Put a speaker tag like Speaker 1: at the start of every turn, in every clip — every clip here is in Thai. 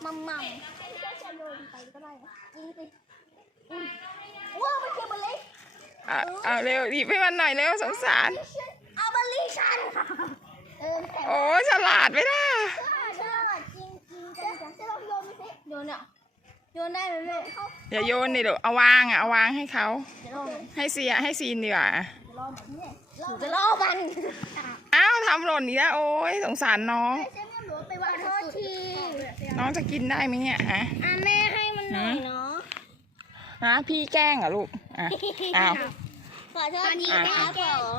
Speaker 1: มัมจะโยนไปก็ได้ยิงสิว้าวมันเก็บมาเลย
Speaker 2: เอาเร็วหยิบให้มันหน่อยเร็วสงสาร
Speaker 1: เอาบอลลี่ฉัน
Speaker 2: โอ้ฉลาดไหมล่ะ
Speaker 1: ฉลาดจริงจังจะลองโยนไหมสิโยนเนี่ยโยนได้ไหมแม่
Speaker 2: อย่าโยนดิลูกเอาวางให้เขาให้ซีนดีกว่า
Speaker 1: จะล่อมัน
Speaker 2: อ้าวทำหล่นอีกแล้วโอ้ยสงสารน้อง
Speaker 1: ไปวางโทษที
Speaker 2: น้องจะกินได้ไหมเนี่ยฮะ
Speaker 1: แม่ให้มันหน่อยเนาะ
Speaker 2: พี่แกล้งเหรอลูกอ้าว
Speaker 1: ขอโทษทีครับผม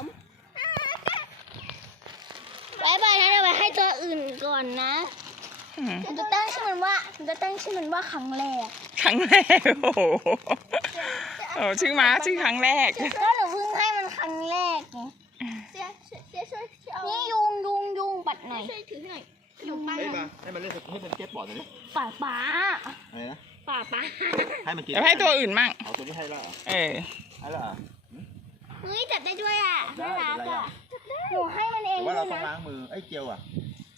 Speaker 1: บายบายนะเดี๋ยวไปให้ตัวอื่นก่อนนะจะตั้งชื่อมันว่าครั้งแรก
Speaker 2: โอ้โหชื่อม้าชื่อครั้งแรก
Speaker 1: ก็หนูเพิ่งให้มันครั้งแรกไงช่วยนี่ยุงปัดหน่อยช่วยถือหน่อย
Speaker 3: ให้มันเล่นให้มันเก็บบอร์ดเลย
Speaker 1: ป๋า
Speaker 3: อะไรนะ
Speaker 1: ป๋า
Speaker 3: ให้มันกิน
Speaker 2: ให้ตัวอื่นมั่ง
Speaker 3: เอาตัวนี้ให้แล้วให้แล้ว
Speaker 1: เฮ้ยจับได้ด้วยอ่ะน่ารักอ่ะหนูให้มันเอง
Speaker 3: ว่าเราต้องล้างมือเจียวอ่ะ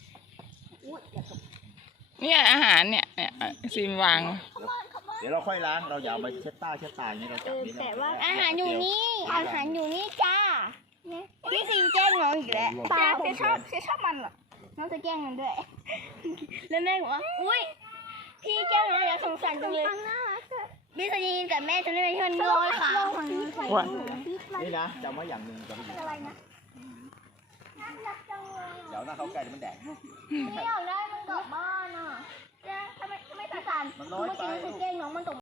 Speaker 2: เนี่ยอาหารเนี่ยซีมวาง
Speaker 3: เดี๋ยวเราค่อยล้างเราอย่าไปเช็ดตาอย่างนี้เราจับนี่
Speaker 1: แต่ว่าอาหารอยู่นี่จ้าพี่ซีนแกล้งน้องอีกแล้วเจ๊ชอบมันเหรอน้องจะแกล้งมันด้วยแล้วแม่บอกว่าอุ้ยพี่แกล้งน้องอย่าสงสารจังเลยพี่ซีนกับแม่จะได้ไปเชิญโยนค่ะ
Speaker 3: นี่นะจำไว้อย่างหนึ่งจะไม่อะไรนะเดี๋ยวหน้าเขาไก่มันแดง
Speaker 1: ไม่อยากได้มันกลับบ้านอ่ะทำไมสงสารมันน้อยไปแกล้งน้องมันตก